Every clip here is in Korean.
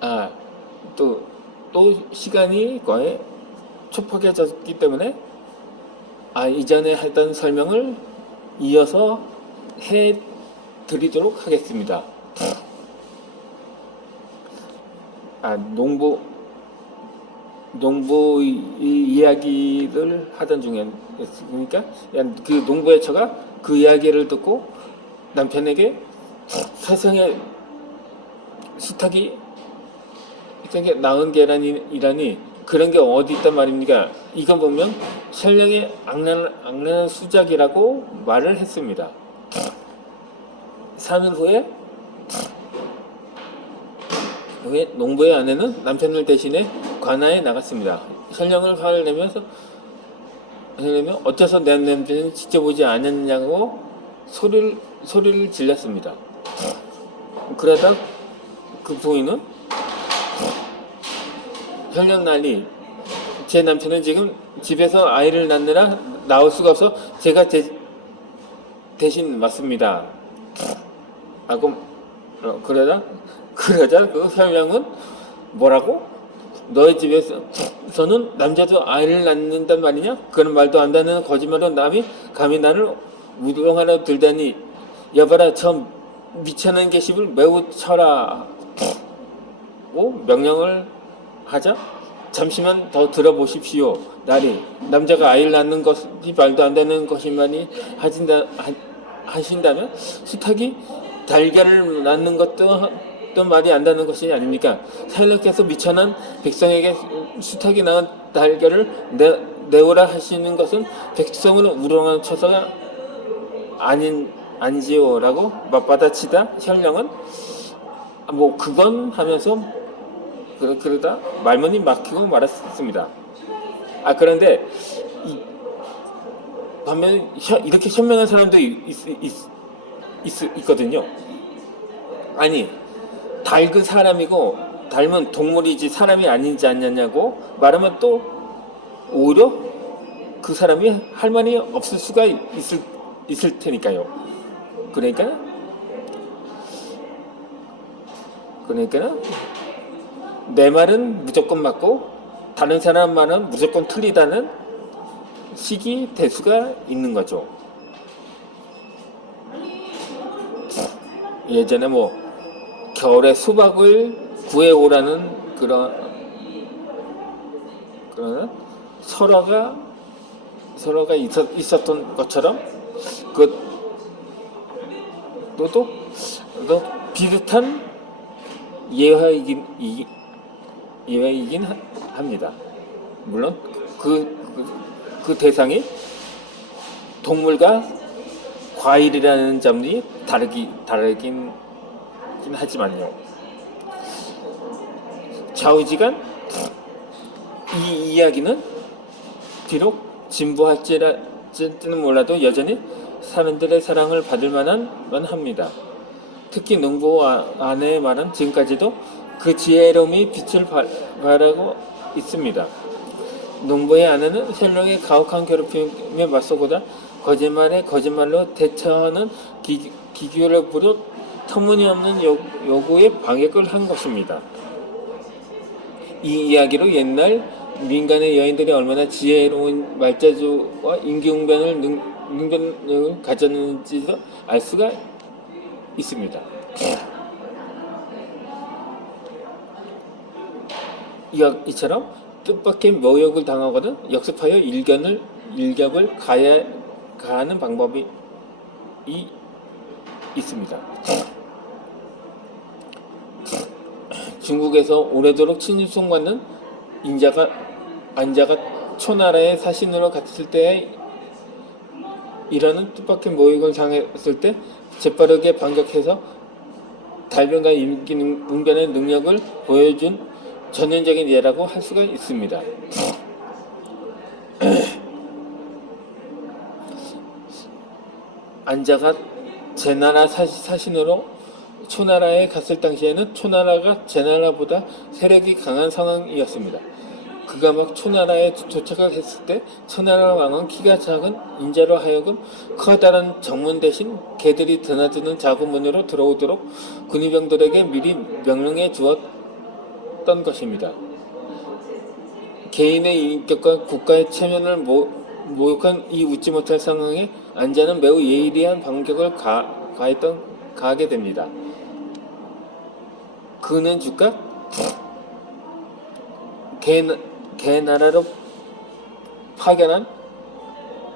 아, 또 시간이 거의 촉박해졌기 때문에 이전에 했던 설명을 이어서 해 드리도록 하겠습니다. 농부 이야기를 하던 중에 그러니까 그 농부의 처가 그 이야기를 듣고 남편에게 세상에 수탉이 나은 계란이라니 그런 게 어디 있단 말입니까? 이거 보면 신령의 악랄한 수작이라고 말을 했습니다. 3일 후에 농부의 아내는 남편을 대신해 관아에 나갔습니다. 신령을 화를 내면서 어째서 내 남편은 지켜보지 않았냐고 소리를 질렀습니다. 그러다 그 부인은 신령 난리, 제 남편은 지금 집에서 아이를 낳느라 나올 수가 없어 제가 대신 왔습니다. 하고 그러자 그 설명은 뭐라고? 너희 집에서는 남자도 아이를 낳는단 말이냐? 그런 말도 안 되는 거짓말로 감히 나를 우롱하러 들다니. 여봐라, 저 미천한 계집을 매우 쳐라. 명령을 하자 잠시만 더 들어보십시오. 나리, 남자가 아이를 낳는 것이 말도 안 되는 것이만이 하신다면 수탉이 달걀을 낳는 것도 또 말이 안 되는 것이 아닙니까? 사일러께서 미천한 백성에게 수탉이 낳은 달걀을 내오라 하시는 것은 백성을 우롱한 처사가 아니지요라고 맞받아치다 현령은 그건 하면서 그러다 말문이 막히고 말았습니다. 그런데 반면에 이렇게 현명한 사람도 있거든요. 닭은 사람이고 닮은 동물이지 사람이 아니지 않냐고 말하면 또 오히려 그 사람이 할 말이 없을 수가 있을 테니까요. 그러니까 내 말은 무조건 맞고 다른 사람 말은 무조건 틀리다는 식이 될 수가 있는 거죠. 예전에 겨울에 수박을 구해오라는 그런 설화가 있었던 것처럼 또 비슷한 예화이긴 합니다. 물론 그 대상이 동물과 과일이라는 점이 다르긴 하지만요. 좌우지간 이 이야기는 비록 진부할지는 몰라도 여전히 사람들의 사랑을 받을 만만 합니다. 특히 농부 아내의 말은 지금까지도 그 지혜로움이 빛을 발하고 있습니다. 농부의 아내는 현령의 가혹한 괴롭힘에 맞서고자 거짓말에 거짓말로 대처하는 기교를 부려 터무니없는 요구에 방역을 한 것입니다. 이 이야기로 옛날 민간의 여인들이 얼마나 지혜로운 말자주와 임기응변을 가졌는지도 알 수가 있습니다. 이처럼 뜻밖의 모욕을 당하거든 역습하여 일ገብ을 가하는 방법이 있습니다. 중국에서 오래도록 친일송받는 안자가 초나라의 사신으로 갔을 때 이러는 뜻밖의 모욕을 당했을 때 재빠르게 반격해서 달변과 임기응변의 능력을 보여준 전형적인 예라고 할 수가 있습니다. 안자가 제나라 사신으로 초나라에 갔을 당시에는 초나라가 제나라보다 세력이 강한 상황이었습니다. 그가 막 초나라에 도착을 했을 때 초나라 왕은 키가 작은 인자로 하여금 커다란 정문 대신 개들이 드나드는 작은 문으로 들어오도록 군의병들에게 미리 명령해 있었던 것입니다. 개인의 인격과 국가의 체면을 모욕한 이 웃지 못할 상황에 안자는 매우 예리한 반격을 가하게 됩니다. 그는 즉각 개나라로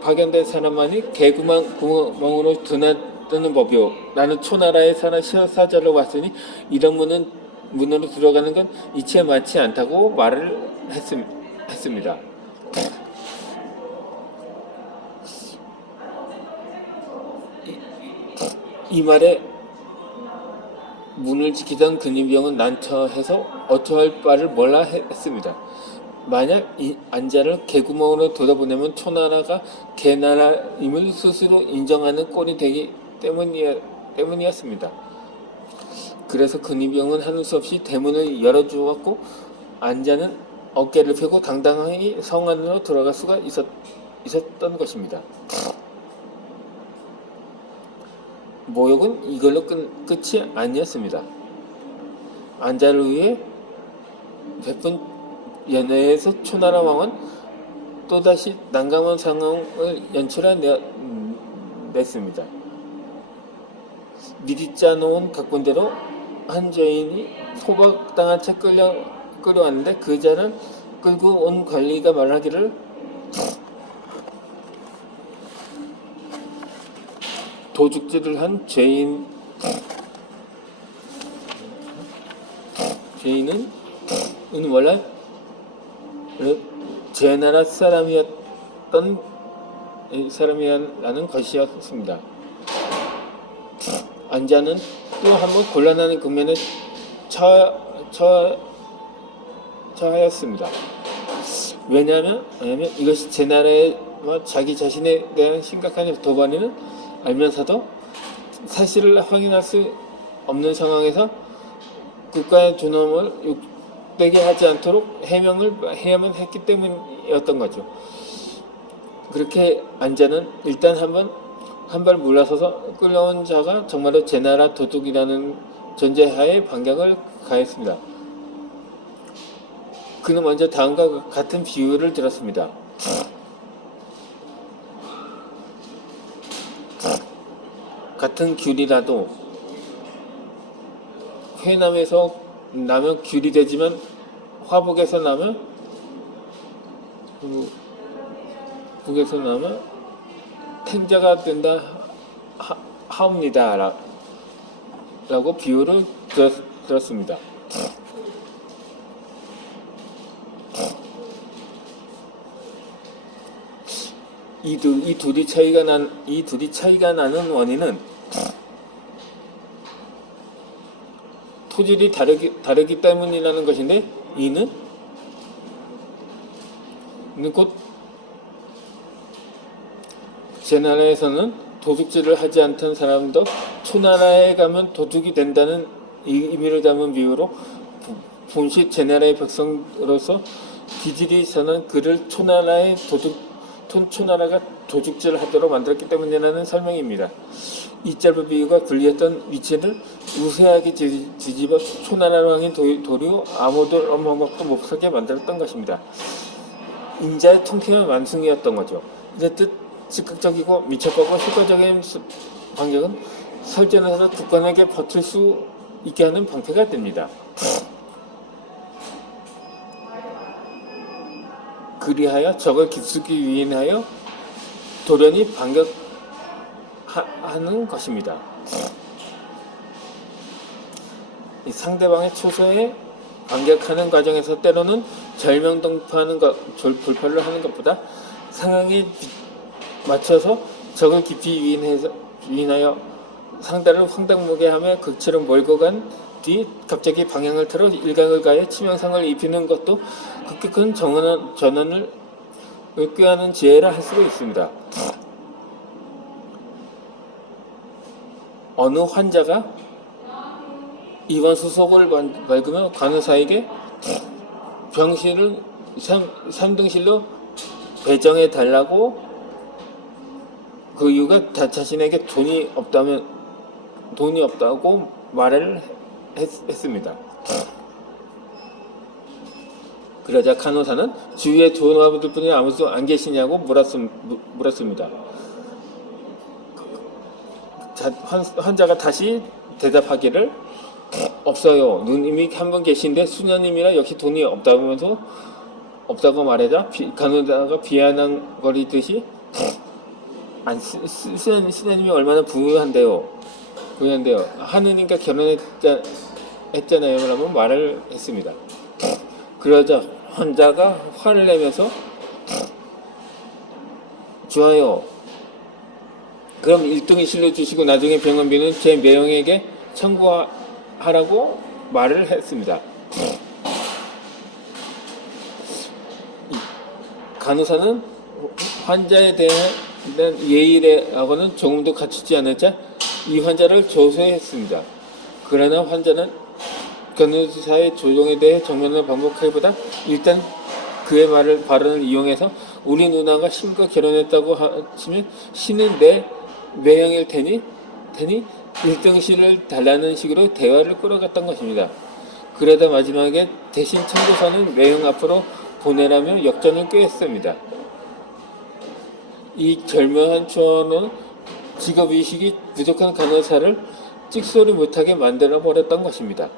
파견된 사람만이 개구멍으로 드나드는 법이오. 나는 초나라에 사는 사절로 왔으니 이런 문으로 들어가는 건 이치에 맞지 않다고 말을 했습니다. 이 말에 문을 지키던 근위병은 난처해서 어찌할 바를 몰라 했습니다. 만약 이 안자를 개구멍으로 들어보내면 초나라가 개나라임을 스스로 인정하는 꼴이 되기 때문이었습니다. 그래서 근위병은 하는 수 없이 대문을 열어주었고 안자는 어깨를 펴고 당당히 성 안으로 들어갈 수가 있었던 것입니다. 모욕은 이걸로 끝이 아니었습니다. 안자를 위해 베푼 연회에서 초나라 왕은 또다시 난감한 상황을 연출해냈습니다. 미리 짜놓은 각본대로 한 죄인이 포박당한 채 끌려왔는데 그 자를 끌고 온 관리가 말하기를 도둑질을 한 죄인은 원래 제나라 사람이라는 것이었습니다. 안자는 또 한 번 곤란한 국면에 처하였습니다. 왜냐하면 이것이 제나라와 자기 자신에 대한 심각한 도발이는 알면서도 사실을 확인할 수 없는 상황에서 국가의 존엄을 욕되게 하지 않도록 해명을 해야만 했기 때문이었던 거죠. 그렇게 안자는 일단 한 발 물러서서 끌려온 자가 정말로 제나라 도둑이라는 전제하에 반격을 가했습니다. 그는 먼저 다음과 같은 비유를 들었습니다. 같은 귤이라도 회남에서 나면 귤이 되지만 화북에서 나면 북에서 나면 탱자가 된다 하옵니다. 라고 비유를 들었습니다. 이 둘이 차이가 나는 원인은 토질이 다르기 때문이라는 것인데, 이는 곧 제나라에서는 도둑질을 하지 않던 사람도 초나라에 가면 도둑이 된다는 의미를 담은 비유로 본시 제나라의 백성으로서 기질이 선한 그를 초나라가 도둑질을 하도록 만들었기 때문이라는 설명입니다. 이 짧은 비유가 불리했던 위치를 우세하게 뒤집어 초나라 왕인 도리오 아무도 엄마도 못하게 만들었던 것입니다. 인자의 통쾌한 완승이었던 거죠. 이랬듯 즉각적이고 미적하고 효과적인 반격은 설전에서 국가에게 버틸 수 있게 하는 방패가 됩니다. 그리하여 적을 깊숙이 유인하여 돌연히 반격하는 것입니다. 상대방의 초소에 반격하는 과정에서 때로는 돌파를 하는 것보다 상황에 맞춰서 적을 깊이 유인하여 상대를 황당무게 하며 극치로 몰고 간 뒤 갑자기 방향을 틀어 일각을 가해 치명상을 입히는 것도 급격한 전원을 꾀하는 지혜라 할 수가 있습니다. 어느 환자가 입원 수속을 밟으며 간호사에게 병실을 3등실로 배정해 달라고, 그 이유가 자신에게 돈이 없다고 말을 했습니다. 그러자 간호사는 주위에 조노아분들뿐이 아무도 안 계시냐고 물었습니다. 환자가 다시 대답하기를 없어요. 누님이 한 분 계신데 수녀님이라 역시 돈이 없다고 말하자 간호사가 비아냥거리듯이 수녀님이 얼마나 부유한데요. 하느님과 결혼했잖아요. 라고 말을 했습니다. 그러자 환자가 화를 내면서 좋아요. 그럼 1등이 실려주시고 나중에 병원비는 제 매형에게 청구하라고 말을 했습니다. 간호사는 환자에 대한 예의라고는 조금도 갖추지 않았자 이 환자를 조소했습니다. 그러나 환자는 간호사의 조종에 대해 정면을 반복하기보다 일단 그의 발언을 이용해서 우리 누나가 신과 결혼했다고 하시면 신은 내 매형일 테니 1등신을 달라는 식으로 대화를 끌어갔던 것입니다. 그러다 마지막에 대신 청구서는 매형 앞으로 보내라며 역전을 꾀했습니다. 이 절묘한 추언은 직업의식이 부족한 간호사를 찍소리 못하게 만들어 버렸던 것입니다.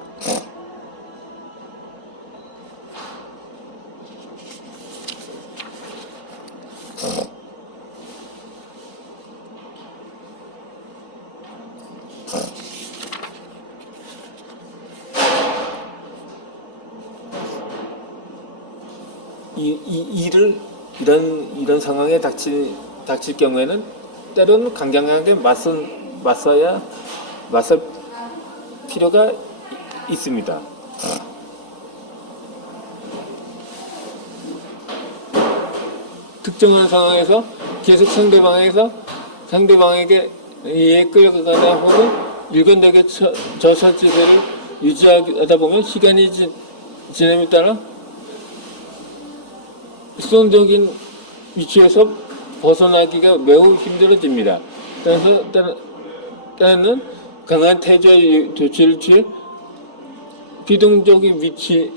이런 상황에 닥칠 경우에는 때로는 강경하게 맞설 필요가 있습니다. 특정한 상황에서 계속 상대방에게 끌어가거나 혹은 일관되게 저설지대를 유지하다 보면 시간이 지남에 따라 수동적인 위치에서 벗어나기가 매우 힘들어집니다. 때는 강한 태조의 조치를 취해 비동적인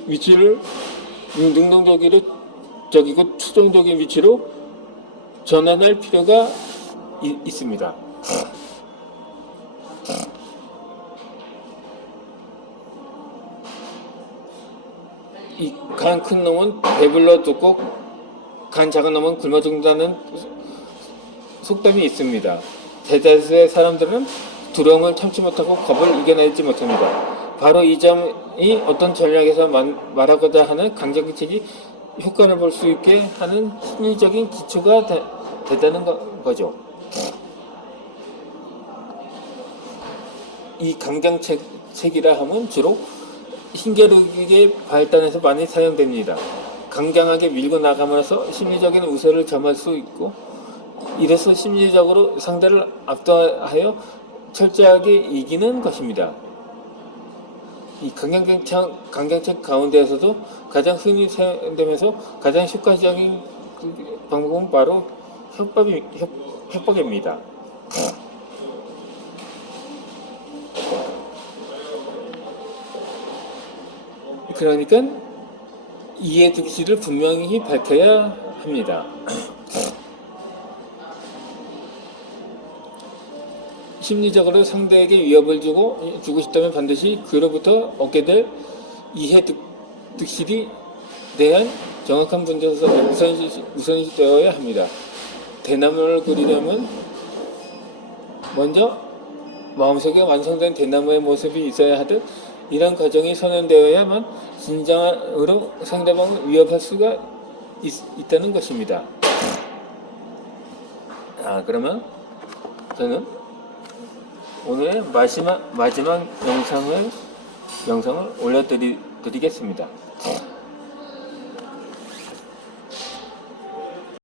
위치를 능동적이고 추종적인 위치로 전환할 필요가 있습니다. 이 간 큰 놈은 배불러 죽고 간 작은 놈은 굶어 죽는다는 속담이 있습니다. 대다수의 사람들은 두려움을 참지 못하고 겁을 이겨내지 못합니다. 바로 이 점이 어떤 전략에서 말하고자 하는 강경책이 효과를 볼 수 있게 하는 심리적인 기초가 되다는 거죠. 이 강경책이라 하면 주로 신경력의 발달에서 많이 사용됩니다. 강경하게 밀고 나감으로써 심리적인 우세를 점할 수 있고 이로써 심리적으로 상대를 압도하여 철저하게 이기는 것입니다. 이 강경책 가운데에서도 가장 흔히 사용되면서 가장 효과적인 방법은 바로 협박입니다. 그러니까 이해 득실을 분명히 밝혀야 합니다. 심리적으로 상대에게 위협을 주고 싶다면 반드시 그로부터 얻게 될 이해 득실에 대한 정확한 분석에서 우선시되어야 합니다. 대나무를 그리려면 먼저 마음속에 완성된 대나무의 모습이 있어야 하듯 이런 과정이 선언되어야만 진정으로 상대방을 위협할 수가 있다는 것입니다. 그러면 저는 오늘의 마지막 영상을 올려드리겠습니다.